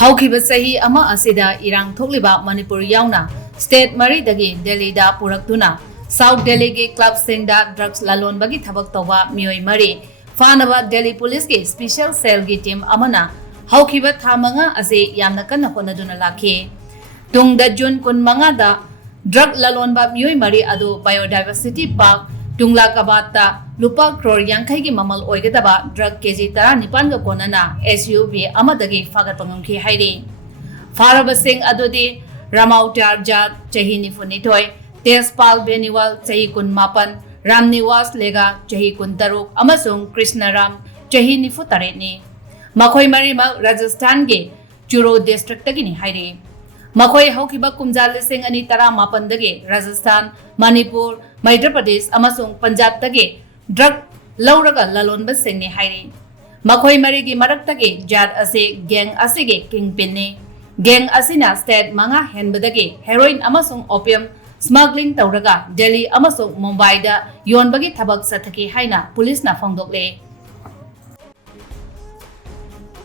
ꯍꯧꯈꯤꯕ ꯆꯍꯤ ꯑꯃ ꯑꯁꯤꯗ ꯏꯔꯥꯡ ꯊꯣꯛꯂꯤꯕ ꯃꯅꯤꯄꯨꯔ ꯌꯥꯎꯅ ꯁ꯭ꯇꯦꯠ ꯃꯔꯤꯗꯒꯤ ꯗꯦꯜꯂꯤꯗ ꯄꯨꯔꯛꯇꯨꯅ ꯁꯥꯎꯊ ꯗꯦꯜꯂꯤꯒꯤ ꯀ꯭ꯂꯕꯁꯤꯡꯗ ꯗ꯭ꯔꯒꯁ ꯂꯂꯣꯟꯕꯒꯤ ꯊꯕꯛ ꯇꯧꯕ ꯃꯤꯑꯣꯏ ꯃꯔꯤ ꯐꯥꯅꯕ ꯗꯦꯜꯂꯤ ꯄꯨꯂꯤꯁꯀꯤ ꯁ꯭ꯄꯦꯁꯤꯌꯦꯜ ꯁꯦꯜꯒꯤ ꯇꯤꯝ ꯑꯃꯅ ꯍꯧꯈꯤꯕ ꯊꯥ 5 ꯑꯁꯤ ꯌꯥꯝꯅ ꯀꯟꯅ ꯍꯣꯠꯅꯗꯨꯅ ꯂꯥꯛꯈꯤ꯫ ꯇꯨꯡꯗ ꯖꯨꯟ 25ꯗ ꯗ꯭ꯔꯒ ꯂꯂꯣꯟꯕ ꯃꯤꯑꯣꯏ ꯃꯔꯤ ꯑꯗꯨ ꯕꯥꯏꯑꯣꯗꯥꯏꯚꯔꯁꯤꯇꯤ ꯄꯥर्क ꯇꯨꯡꯂꯥꯀꯥꯕꯥꯗꯇ ꯂꯨꯄꯥ ꯀ꯭ꯔꯣꯔ 50ꯒꯤ ꯃꯃꯜ ꯑꯣꯏꯒꯗꯕ ꯗ꯭ꯔꯒ ꯀꯦꯖꯤ 19ꯒ ꯀꯣꯟꯅꯅ SUV ꯑꯃꯗꯒꯤ ꯐꯥꯒꯠꯄ ꯉꯝꯈꯤ ꯍꯥꯏꯔꯤ꯫ ꯐꯥꯔꯕꯁꯤꯡ ꯑꯗꯨꯗꯤ ꯔꯥꯃꯥꯎꯇꯥꯔ ꯖꯥꯠ ꯆꯍꯤ 92, ꯇꯦꯖꯄꯥꯜ ꯕꯦꯅꯤꯋꯥꯜ ꯆꯍꯤ 18, ꯔꯥꯝꯅꯤꯋꯥꯁ ꯂꯦꯒꯥ ꯆꯍꯤ 13 ꯑꯃꯁꯨꯡ ꯀ꯭ꯔꯤꯁꯅꯥꯔꯥꯝ ꯆꯍꯤ 98ꯅꯤ꯫ ꯃꯈꯣꯏ ꯃꯔꯤꯃꯛ ꯔꯥꯖꯁꯊꯥꯟꯒꯤ ꯆꯨꯔꯨ ꯗꯤꯁꯇ꯭ꯔꯤꯛꯇꯒꯤꯅꯤ ꯍꯥꯏꯔꯤ꯫ ꯃꯈꯣꯏ ꯍꯧꯈꯤꯕ ꯀꯨꯝꯖꯥ 2018ꯗꯒꯤ ꯔꯥꯖꯁꯊꯥꯟ, ꯃꯅꯤꯄꯨꯔ, ꯃꯙ꯭ꯌ ꯄ꯭ꯔꯗꯦꯁ ꯑꯃꯁꯨꯡ ꯄꯟꯖꯥꯕꯇꯒꯤ ꯗ꯭ꯔꯒ ꯂꯧꯔꯒ ꯂꯂꯣꯟꯕꯁꯤꯡꯅꯤ ꯍꯥꯏꯔꯤ꯫ ꯃꯈꯣꯏ ꯃꯔꯤꯒꯤ ꯃꯔꯛꯇꯒꯤ ꯖꯥꯠ ꯑꯁꯤ ꯒꯦꯡ ꯑꯁꯤꯒꯤ ꯀꯤꯡꯄꯤꯟꯅꯤ꯫ ꯒꯦꯡ ꯑꯁꯤꯅ ꯁ꯭ꯇꯦꯠ 5 ꯍꯦꯟꯕꯗꯒꯤ ꯍꯦꯔꯣꯏꯟ ꯑꯃꯁꯨꯡ ꯑꯣꯄꯤꯌꯝ ꯁ꯭ꯃꯒ꯭ꯂꯤꯡ ꯇꯧꯔꯒ ꯗꯦꯜꯂꯤ ꯑꯃꯁꯨꯡ ꯃꯨꯝꯕꯥꯏꯗ ꯌꯣꯟꯕꯒꯤ ꯊꯕꯛ ꯆꯠꯊꯈꯤ ꯍꯥꯏꯅ ꯄꯨꯂꯤꯁꯅ ꯐꯣꯡꯗꯣꯛꯂꯦ꯫